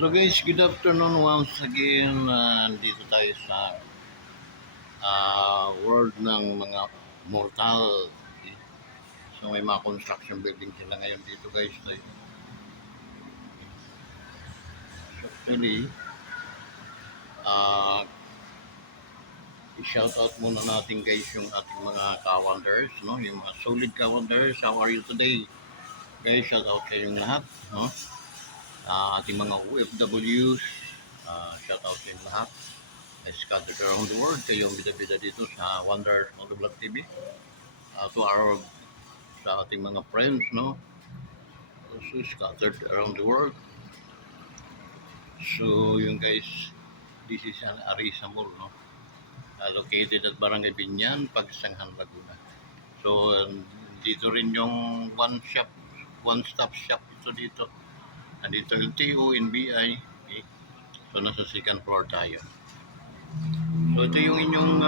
So guys, good afternoon once again. Dito tayo sa world ng mga mortal. Okay? So may mga construction building sila ngayon dito guys. So, actually, uh, i-shout out muna natin guys yung ating mga kawanders, no? Yung mga solid kawanders. How are you today? Guys, shout out sa inyong lahat, no? Ating mga OFWs, shout out sa inyong lahat. Scattered around the world, kayo ang bida-bida dito sa Wonders Motovlog TV. To our sa ating mga friends, no? Also scattered around the world. So, yung guys, this is an Arisa Mall, no? Located at Barangay Binyan, Pagsanghan, Laguna. So, dito rin yung one-stop shop ito dito. Nandito yung TO, NBI. Okay? So, nasa second floor tayo. So, ito yung inyong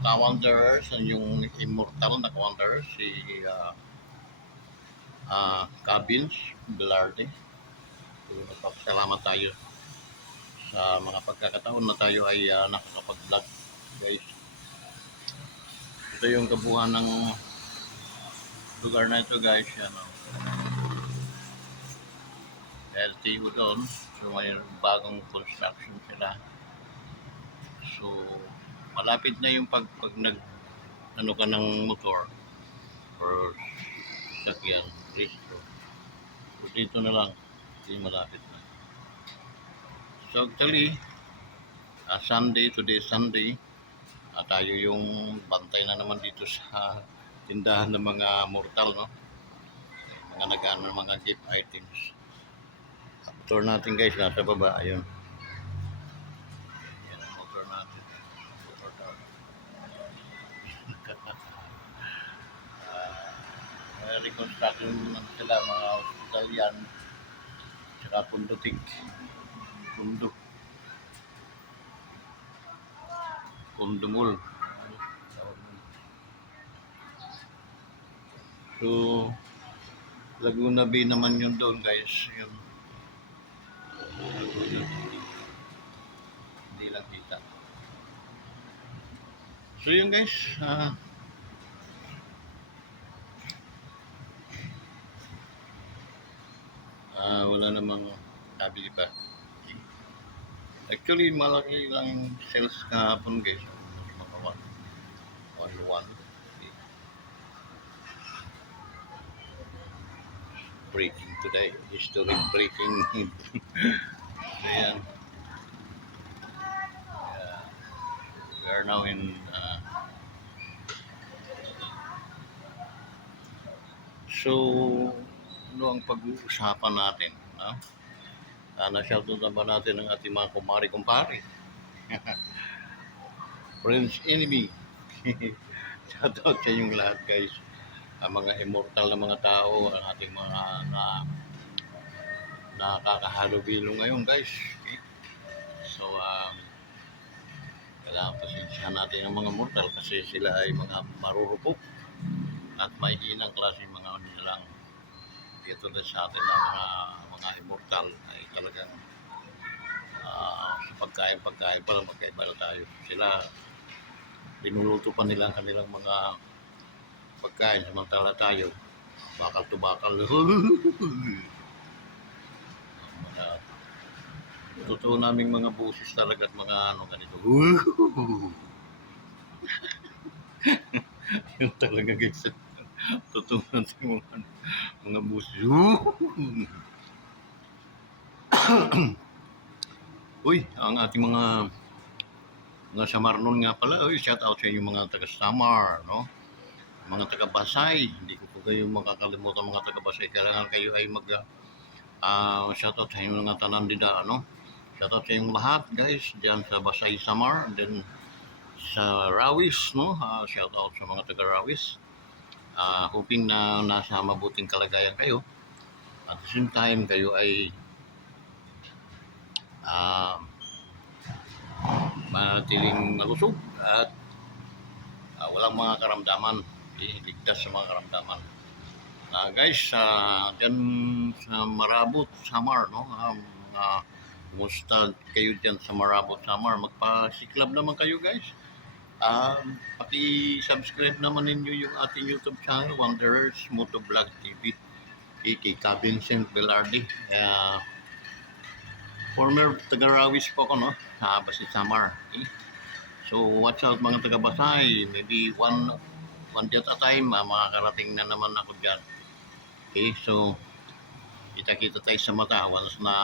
ka-wanderers, yung immortal na ka-wanderers, si Cabins Velarde. So, nagpapasalamat tayo sa mga pagkakataon na tayo ay nakakapag-vlog guys. Ito yung kabuuan ng lugar na ito guys. LTO doon. So may bagong construction sila. So malapit na yung pag ano ka ng motor or sakyan restro. So dito na lang. Hindi malapit na. So actually, Sunday, today Sunday, tayo yung bantay na naman dito sa tindahan ng mga mortal, no? Mga nagano ng mga gift items. Motor natin guys, nasa baba, ayun. Yan ang motor natin. Motor natin. Reconstruction naman sila, mga hospital yan. Tsaka pundutik. Kundumul. So, Laguna Bay naman yun doon guys. Yun. Hindi lang kita. So yun guys. Wala namang nabili pa. Actually, malaki lang yung sales kahapon guys. Mga 1-1. Breaking today. Historic breaking. Ayan. We are now in so ano ang pag-uusapan natin? Na-shoutout na ba natin ang ating mga kumari-kumpari? Friends, enemy. Shoutout sa inyong lahat guys. Ang mga immortal na mga tao, ang ating mga nakakahalubilo ngayon guys. Okay? So, kailangan pasensyahan natin ang mga mortal kasi sila ay mga marurupok at may hinang klase mga nilang dito na sa atin na mga immortal ay talagang sa pagkain pa lang magkaiba na tayo. Sila pinuluto pa nila ang kanilang mga pagkain samantala tayo bakal to bakal. Totoo naming mga boses talaga at mga ano ganito. Yung talaga guys. Totoo natin mga boses. Uy, ang ating mga Samarnon nga pala. Uy, shout out sa inyo mga taga Samar, no? Mga taga Basay. Hindi ko po kayo makakalimutan mga taga Basay. Kailangan kayo ay shout out sa inyo mga tanan dida, no? Shout out sa inyong lahat guys diyan sa Basay Samar, and then sa Rawis, no? Shout out sa mga taga Rawis. Hoping na nasa mabuting kalagayan kayo. At the same time kayo ay manatiling malusog at walang mga karamdaman, ligtas sa mga karamdaman. Guys, dyan sa Marabot, Samar, no? Kumusta kayo dyan sa Marabot, Samar? Magpasiklab naman kayo, guys. Paki-subscribe naman ninyo yung ating YouTube channel, Wanderers Motovlog TV. Kay Vincent Velarde. Former taga-Rawis po ako, no? Sa Basit Samar. Okay? So, watch out mga taga-Basay. Maybe one day at a time, makakarating na naman ako dyan. Okay, so, kita-kita tayo sa mata once na,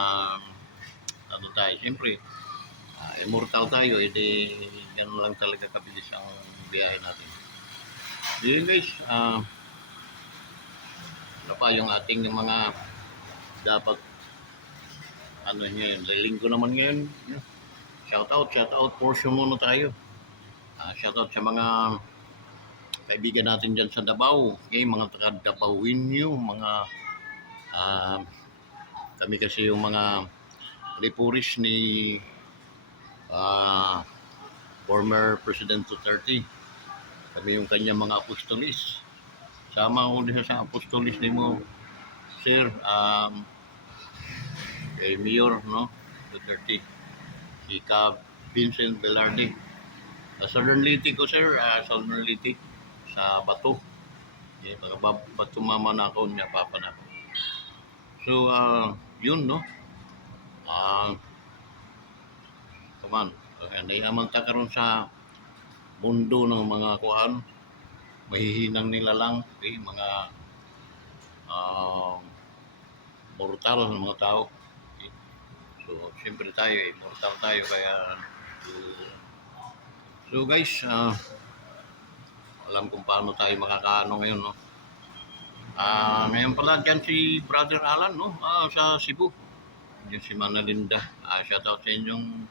ano tayo, siyempre, immortal tayo, edi, ganun lang talaga kabilis ang biyahe natin. Yun guys, ano pa yung ating mga dapat, ano ngayon, linggo naman ngayon, shout out, portion muna tayo. Shout out sa mga kaibigan natin dyan sa Davao, okay, mga taga-Davao-Winyo, mga kami kasi yung mga lipuris ni former President Duterte. Kami yung kanyang mga apostolis. Sama ko din sa apostolis ni mo, Sir, kay Mayor, no, Duterte, si Vincent Velarde. Sa Southern Leyte ko, Sir, Southern Leyte, sa Bato. Okay, Bato mama na ako, niya papa na ako. So, yun, no? Come on. Nayaman ta karon sa mundo ng mga kuhan. Mahihinang nila lang. Okay, mga mortal ng mga tao. Okay. So, siyempre tayo, mortal tayo. Kaya, so guys, alam kung paano tayo makakaano ngayon, no? Ngayon pala dyan si Brother Alan, no? Sa Cebu. Diyan si Mana Linda. Shout out sa inyong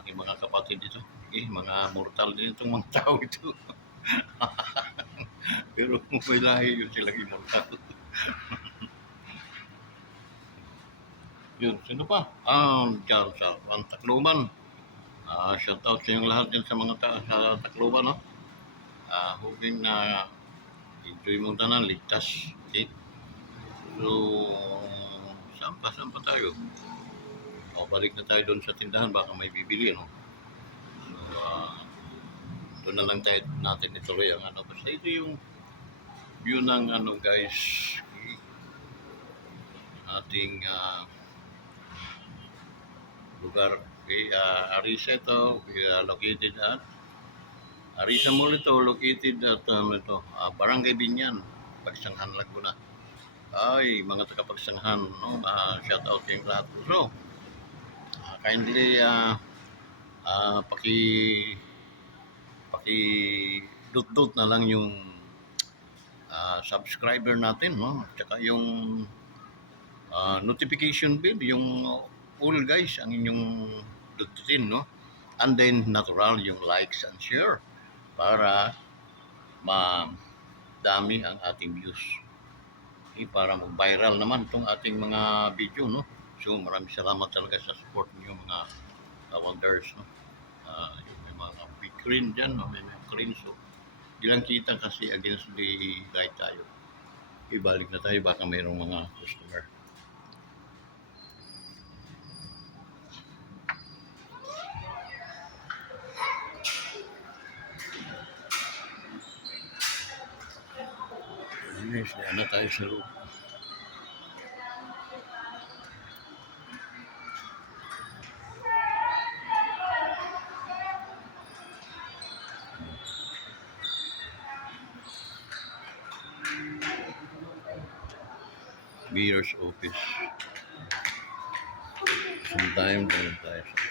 aking mga kapatid dito. Okay, mga mortal din itong mga tao ito. Pero may lahi yun silang immortal. Yun, sino pa? Dyan sa Tacloban. Shout out sa inyong lahat din sa mga sa Tacloban, no? Hoping na enjoy mong tanan, ligtas. Okay? So, saan pa tayo? Balik na tayo doon sa tindahan, baka may bibili, no? So, doon na lang tayo natin ituloy ang ano. Basta ito yung view ng ano guys, ating lugar. Okay, Arisa ito, located at Arisa Mall ito, located at Barangay Binyan, Pagsanghan, Laguna. Ay, mga taga-Pagsanghan, no? Shout out yung lahat. So, kindly paki dot na lang yung subscriber natin, no? At saka yung notification bell, yung all guys, ang inyong dututin, no? And then natural yung likes and share para madami ang ating views. Okay, para mag-viral naman itong ating mga video, no? So maraming salamat talaga sa support niyo mga Wanderers, no? May mga big screen dyan, no? May mga screen, so ilang kita kasi against the light tayo. Ibalik na tayo, baka mayroong mga customer. Yes, na tayo sa loob. Mayor's office. Sometime tayo sa office.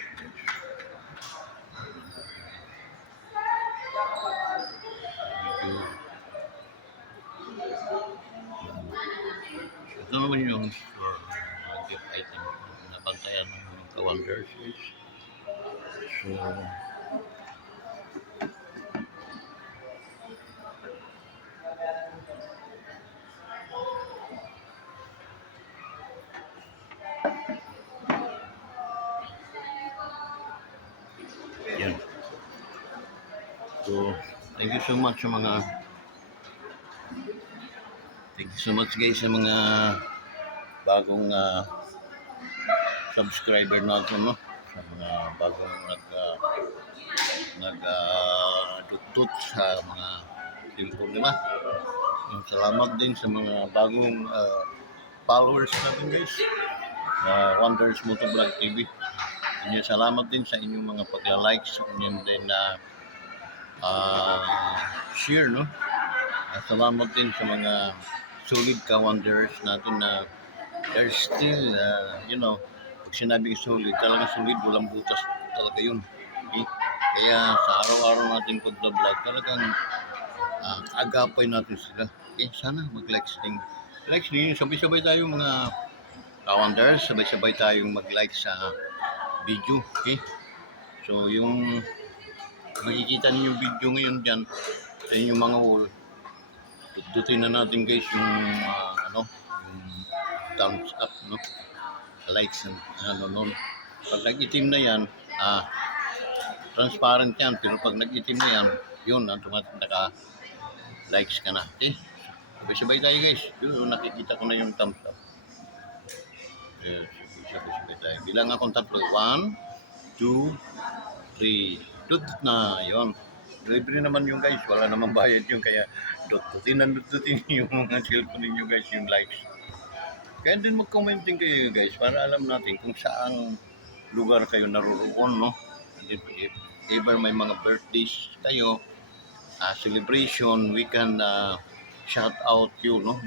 Ito naman yung store, gift item na bantayan ng mga ka-Wanderers. So, yan. So, thank you so much guys sa mga bagong subscriber natin, no? Sa mga bagong duktot sa mga cellphone nila. Salamat din sa mga bagong followers natin guys. Wonders Motovlog TV. Salamat din sa inyong mga pagla-likes and then share, no? Salamat din sa mga solid ka-wonders natin na there's still, pag sinabing solid, talaga solid, walang butas talaga yun. Okay? Kaya sa araw-araw nating pag-vlog, talagang agapay natin sila. Okay? Sana mag-likes din. Likes din, sabay-sabay tayo mga ka-wonders, sabay-sabay tayong mag-like sa video. Okay? So, yung makikita niyo yung video ngayon dyan sa inyong mga wall, dudutin na natin guys yung yung thumbs up, no? Likes and nun. Pag nag-itim na yan, transparent yan, pero pag nag-itim na yan, yun, automatic naka-likes ka na. Okay? Sabay-sabay tayo guys. Yun, nakikita ko na yung thumbs up. Sabay-sabay tayo. Bilang akong tatlo. 1, 2, 3. Dut na, yun. Libre naman yung guys. Wala namang bayad yung kaya dututin yung mga cellphone ninyo guys, yung likes. Kaya din mag-commenting kayo guys para alam natin kung saang lugar kayo naroroon, no? And if ever may mga birthdays kayo, celebration, we can shout out you, no?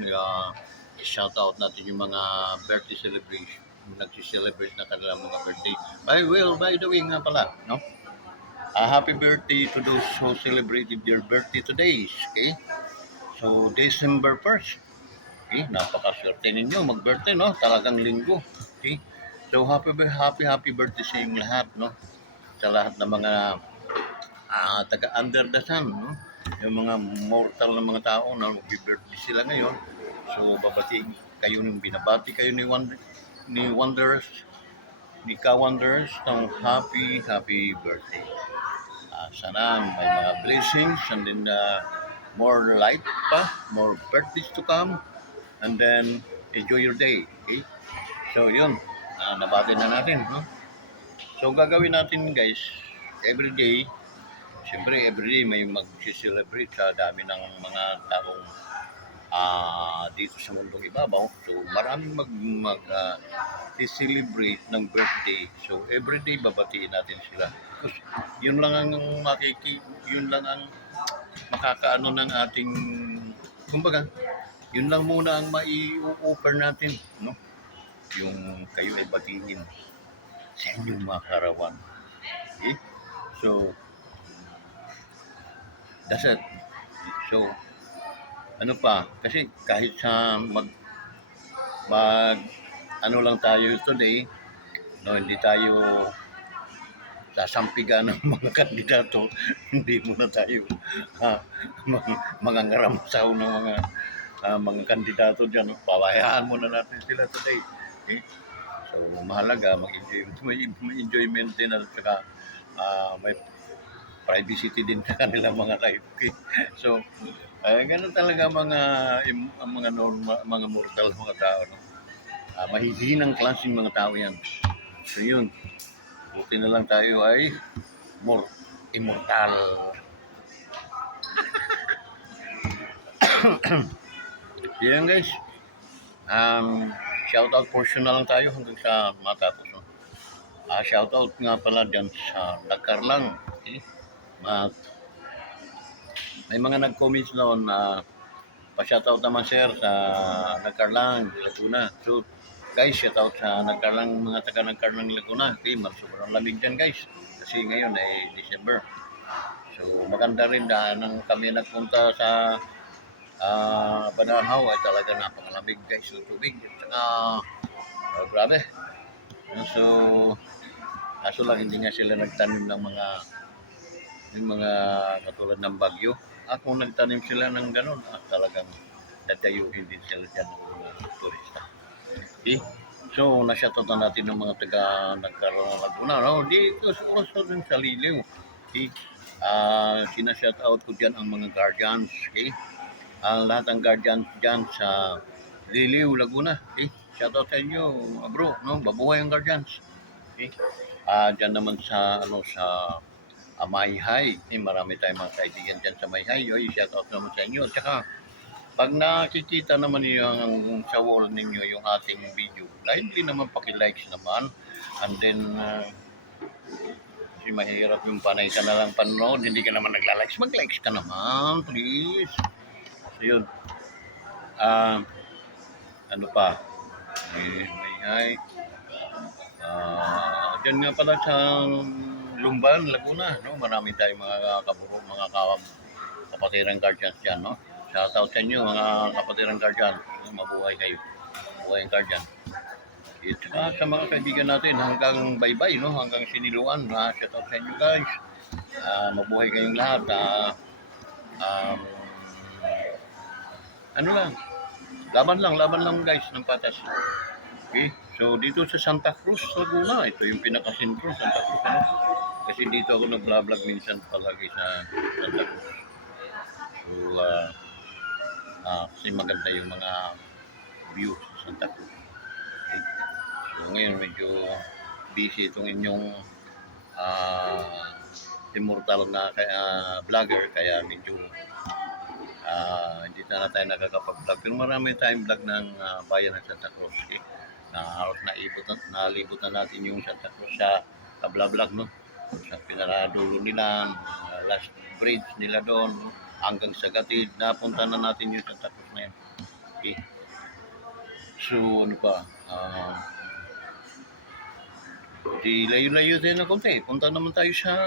Shout out natin yung mga birthday celebration, nagsi-celebrate na kanilang mga birthday. By the way nga pala, no? Happy birthday to those who celebrated their birthday today, okay? So, December 1st, okay? Napakaswerte ninyo mag-birthday, no? Talagang linggo, okay? So, happy birthday sa inyong lahat, no? Sa lahat ng mga taga-under the sun, no? Yung mga mortal na mga tao na mag-birthday sila ngayon. So, babatiin kayo ng binabati kayo ni Wonders, ni Ka-Wonders ng happy birthday. Sana may mga blessings and then more life pa, more birthdays to come, and then enjoy your day, okay? So, yun, nabati na natin, no? So, gagawin natin guys, everyday, siyempre everyday may mag-celebrate sa dami ng mga taong dito sa mundong ibabaw. So, maraming celebrate ng birthday. So, everyday babatiin natin sila. Because yun lang ang makakaano ng ating, kumbaga, yun lang muna ang mai-offer natin, no? Yung kayo ay batiin sa inyong mga karawan. Okay? So, that's it. So, ano pa, kasi kahit sa ano lang tayo today, no, hindi tayo sasampigan ng mga kandidato, hindi muna tayo mga ngaramsaw ng mga kandidato dyan, no? Pawayaan muna natin sila today. Okay? So, mahalaga, may enjoyment din at saka may privacy din sa kanilang mga life. Okay? So, ganun talaga mga normal, mga mortal mga tao, no? Mahihinang klaseng mga tao yan. So yun, buti na lang tayo ay more immortal. Yan guys, shoutout portion na lang tayo hanggang sa matapos, no? Shoutout nga pala dyan sa Nagkarlang. Okay? May mga nag-comments noon na pa-shoutout naman sir sa Nagkarlang, Laguna. So guys, shoutout sa mga taga Nagkarlang, Laguna. Okay, sobrang lamig dyan guys. Kasi ngayon ay December. So maganda rin dahil kami nagpunta sa Banahaw ay talaga napakalamig guys ng tubig. Saka grabe. So kaso lang hindi nga sila nagtanim ng mga katulad ng bagyo. Ako nagtanim sila ng ganun, talagang dadayuhin din sila dyan ng mga turista. Okay? So, na-shoutout na natin ng mga taga Nagkarlang Laguna. No? Di also din sa Liliw. Okay? Sina-shoutout ko dyan ang mga guardians. Okay? Lahat ng guardians dyan sa Liliw, Laguna. Okay? shoutout sa inyo, bro, no? Mabuhay ang Guardians. Okay? Diyan naman sa, sa Mayhay, marami tayong mga kaibigan dyan sa Mayhay. Oy, shoutout naman sa inyo. Tsaka, pag nakikita naman niyo sa wall ninyo yung ating video, kindly naman paki-likes naman. And then, kasi mahirap yung panay ka na lang panood, hindi ka naman nagla-likes. Mag-likes ka naman, please. So, yun. Ano pa? May dyan nga pala sa Lumban, Laguna, no? Marami tayong mga kaburo, mga kapatiran guardians dyan, no? Shoutout sa inyo, mga kapatiran guardians. No? Mabuhay kayo. Mabuhay ang guardian. At saka sa mga kaibigan natin, hanggang bye-bye, no? Hanggang siniluan. Shoutout sa inyo, guys. Mabuhay kayong lahat. Ano lang, laban lang guys ng patas. Okay, so dito sa Santa Cruz, Laguna, ito yung pinaka-sentro, Santa Cruz. Ano? Kasi dito ako nag-vlog minsan palagi sa Santa Cruz. So, kasi maganda yung mga view sa Santa Cruz. Okay. So ngayon medyo busy itong inyong immortal na vlogger, kaya medyo hindi na tayo nakakapag-vlog. Pero marami tayong vlog ng bayan ng Santa Cruz. Okay? Nalibot na natin yung Santa Cruz sa kabla-vlog, no? Sa pinaradulo nila, last bridge nila doon, no? Hanggang sa Gatid, napunta na natin yung Santa Cruz na yun. Okay? So, ano pa? Di layo-layo din na konti. Punta naman tayo sa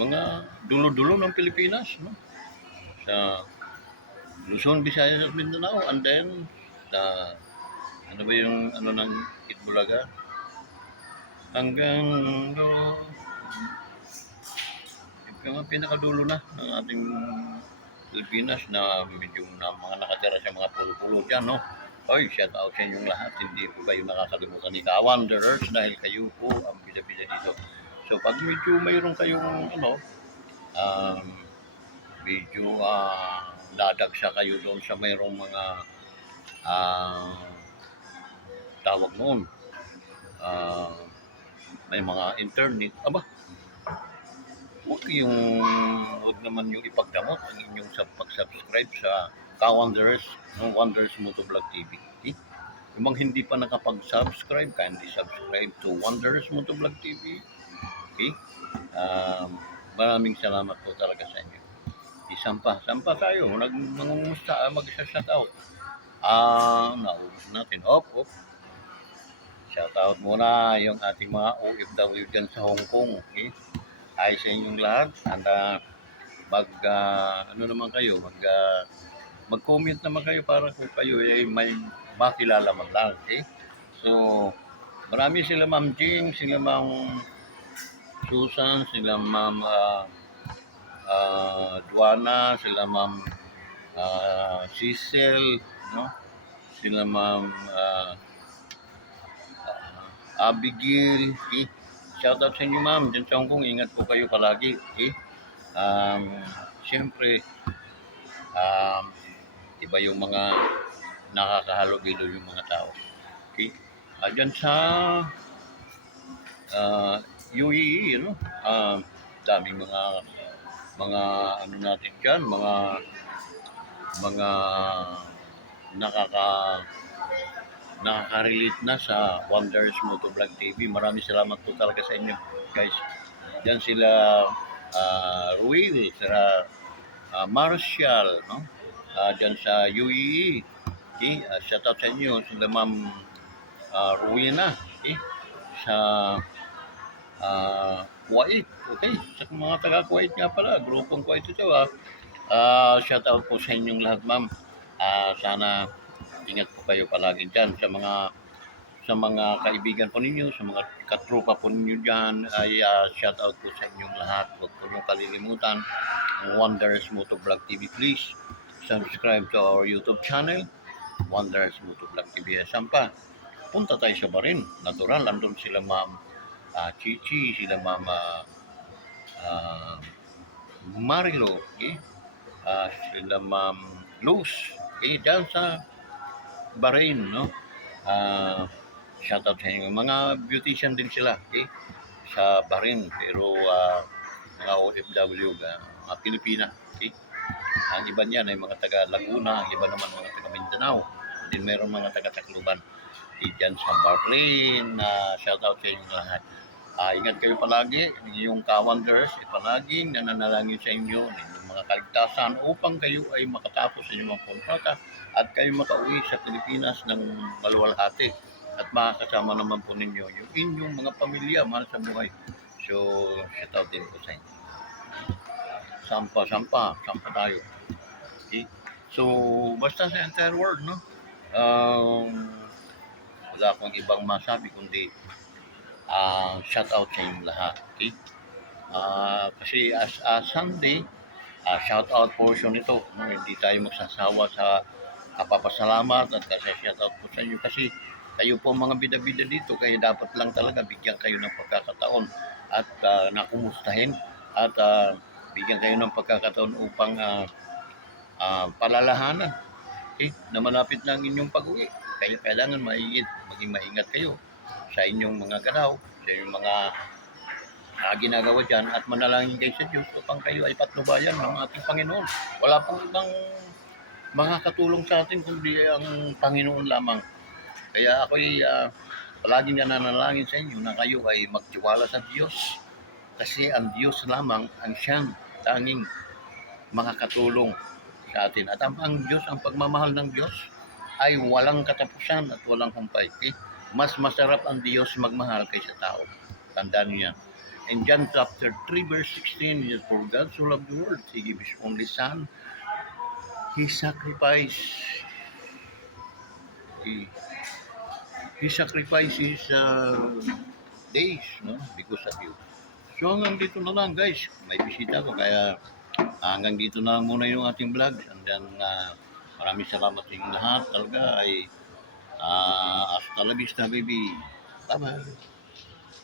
mga dulo-dulo ng Pilipinas, no? Sa Luzon, Visayas at Mindanao, and then sa ano ba yung ng Itbulaga hanggang yung pinakadulo na ng ating Pilipinas na medyo na mga nakatira sa mga pulo-pulo dyan, no? Oy, shout out sa inyong lahat. Hindi po kayo nakakalimutan ni Ka-Wanderers dahil kayo po ang bisa-bisa dito. So pag medyo mayroon kayong medyo dadagsa kayo doon sa mayroong mga tawag noon, may mga internet, huwag naman yung ipagdamot ang inyong pag-subscribe sa Ka-Wanderers, no? Wanderers Motovlog TV. Okay? Yung mga hindi pa nakapag-subscribe, kindly subscribe to Wanderers Motovlog TV. Okay? Maraming salamat po talaga sa inyo. Sampa tayo, nagmangumusta, mag-shout out. Naubos natin. Shout out muna yung ating mga OFW dyan sa Hong Kong. Okay? Ay sa inyong lahat. And mag-comment naman kayo para kung kayo ay may makilala man lang. Okay? So, marami sila Ma'am Jing, sila Ma'am Susan, sila Ma'am Duana, sila Ma'am Cecil, no? Sila Ma'am Abigail. Okay? Shout out sa inyo, ma'am. Diyan sa Hong Kong, ingat po kayo palagi. Okay? Siyempre, iba yung mga nakakahalubilo yung mga tao. Okay? Diyan sa UAE, no? Daming mga ano natin dyan, mga nakaka-relate na sa Wanderers Motovlog TV. Maraming salamat po talaga sa inyo, guys. Yan sila Ruel, sila Marshall, no? Diyan sa UAE. Okay? Shout out sa inyo, sila Ma'am Ruina, okay? Sa Kuwait, okay? Sa mga taga-Kuwait nga pala, grupong Kuwait ito, shout out po sa inyong lahat, ma'am. Sana ingat po kayo palagi dyan sa mga kaibigan po ninyo, sa mga katropa po ninyo dyan, ay shout out po sa inyong lahat. Huwag po nyo kalilimutan ang Wanderers Motovlog TV. Please subscribe to our YouTube channel, Wanderers Motovlog TV. Sampa, punta tayo sa Barin. Natural, andun sila Ma'am Chichi, sila Ma'am Marilo, okay? Sila Ma'am Luz, okay? Dyan sa Bahrain, no? Ah, shoutout sa inyo. Mga beautician din sila, okay? Sa Bahrain, pero mga OFW, mga Pilipina, okay? Ang iba niyan ay mga taga Laguna, ang iba naman mga taga Mindanao. Din meron mga taga Tacloban. Diyan sa Bahrain, shoutout sa inyo lahat. Ingat kayo palagi, yung ka-wonders, palaging nananalangin sa inyo, ng inyong mga kaligtasan upang kayo ay makatapos sa inyong mga kontrata at kayo makauwi sa Pilipinas ng maluwalhati at makakasama naman po ninyo yung inyong mga pamilya, mahal sa buhay. So, shout out din po sa inyo. Sampa tayo. Okay? So, basta sa entire world, no? Wala akong ibang masabi kundi shout out sa inyong lahat. Okay? Kasi as Sunday, shout out portion ito. No? Hindi tayo magsasawa sa kapapasalamat at kasi shout out po sa inyo kasi kayo po mga bida-bida dito kaya dapat lang talaga bigyan kayo ng pagkakataon at nakumustahin at bigyan kayo ng pagkakataon upang palalahanan, okay? Na malapit na ang inyong pag-uwi. Kaya kailangan maging maingat kayo sa inyong mga galaw, sa inyong mga ginagawa dyan at manalangin kayo sa Diyos upang kayo ay patnubayan ng ating Panginoon. Wala pang ibang makakatulong sa atin kundi ang Panginoon lamang. Kaya ako'y palaging nananalangin sa inyo na kayo ay magtiwala sa Diyos kasi ang Diyos lamang ang siyang tanging makakatulong sa atin. At ang Diyos, ang pagmamahal ng Diyos ay walang katapusan at walang humpay. Okay? Mas masarap ang Diyos magmahal kaysa tao. Tandaan niyo yan. In John chapter 3 verse 16, it is for God so loved the world, He gave His only Son. He sacrificed He sacrificed His days, no? Because of you. So hanggang dito na lang guys. May bisita ko kaya hanggang dito na lang muna yung ating vlog. And then maraming salamat sa inyong lahat. Talaga ay hasta la vista baby. Bye bye.